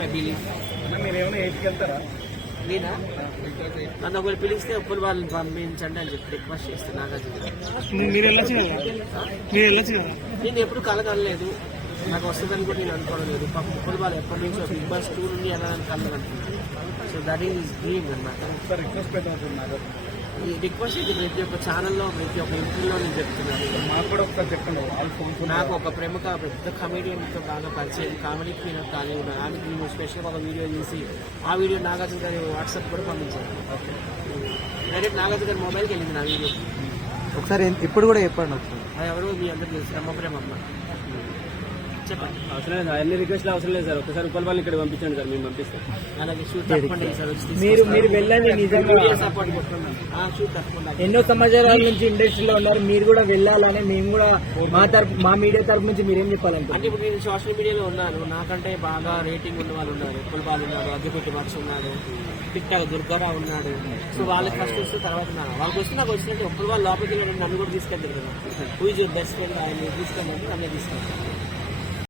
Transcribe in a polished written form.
My belief. మీరేమైనా ఎయిట్కి వెళ్తారా? నేనా నన్ను ఒకరు పిలిస్తే ఒక్కరు వాళ్ళని పంపించండి అని చెప్పి రిక్వెస్ట్ చేస్తాను. నాగార్జున మీరు వెళ్ళచ్చు కదా, మీరు వెళ్ళచ్చు కదా. నేను ఎప్పుడు కలగలేదు, నాకు వస్తుందని కూడా నేను అనుకోవలేదు. పాపం ఒక్కరు వాళ్ళు ఎప్పటి నుంచో బిగ్ బాస్ 2 నుండి వెళ్ళాలని కలగనుకుంటున్నాను. సో దట్ ఈస్ డ్రీమ్ అనమాట. ఒకసారి రిక్వెస్ట్ పెట్టారు. ఈ రిక్వెస్ట్ ఇది ప్రతి ఒక్క ఛానల్లో ప్రతి ఒక్క ఇంటర్వ్యూలో నేను చెప్తున్నాను. నాకు కూడా ఒకసారి చెప్పండి. వాళ్ళ ఫోన్ నాకు ఒక ప్రముఖ పెద్ద కమెడియన్తో బాగా పరిచయం, కామెడీ క్వీన్ కానీ ఉన్నాను. ఆమెకి నేను స్పెషల్గా ఒక వీడియో చేసి ఆ వీడియో నాగార్జున గారి వాట్సాప్ కూడా పంపించాను. డైరెక్ట్ నాగార్జున గారి మొబైల్కి వెళ్ళింది నా వీడియో. ఒకసారి ఇప్పుడు కూడా చెప్పండి. అది ఎవరో మీ అందరికి తెలుసు, అమ్మ ప్రేమమ్మ. చెప్పండి. అవసరం లేదు, అన్ని రిక్వెస్ట్లు అవసరం లేదు సార్. ఒకసారి ఉప్పల్ వాళ్ళని ఇక్కడ పంపించండి సార్, మేము పంపిస్తాం. అలాగే షూట్ తప్పకుండా సార్ వచ్చి మీరు వెళ్ళండి. నిజంగా సపోర్ట్ కొట్టుకున్నాం. షూట్ తప్పకుండా. ఎన్నో సంవత్సరాల నుంచి ఇండస్ట్రీలో ఉన్నారు, మీరు కూడా వెళ్ళాలని మేము కూడా మా మీడియా తరపు నుంచి మీరేం చెప్పాలంటే, అంటే ఇప్పుడు నేను సోషల్ మీడియాలో ఉన్నాను, నాకంటే బాగా రేటింగ్ ఉన్న వాళ్ళు ఉన్నారు. పుల్బాలు ఉన్నారు, అగ్గిపెట్టి వర్ష ఉన్నాడు, పిట్టాల దుర్గారావు ఉన్నాడు. సో వాళ్ళకి ఫస్ట్ వస్తే తర్వాత వాళ్ళకి వస్తే నాకు వచ్చినట్టు ఒప్పుడు వాళ్ళు లోపలికి వెళ్ళి నన్ను కూడా తీసుకెళ్తారు కదా. Who is your best friend, ఆయన తీసుకెళ్ళండి, నన్నే తీసుకెళ్తాను.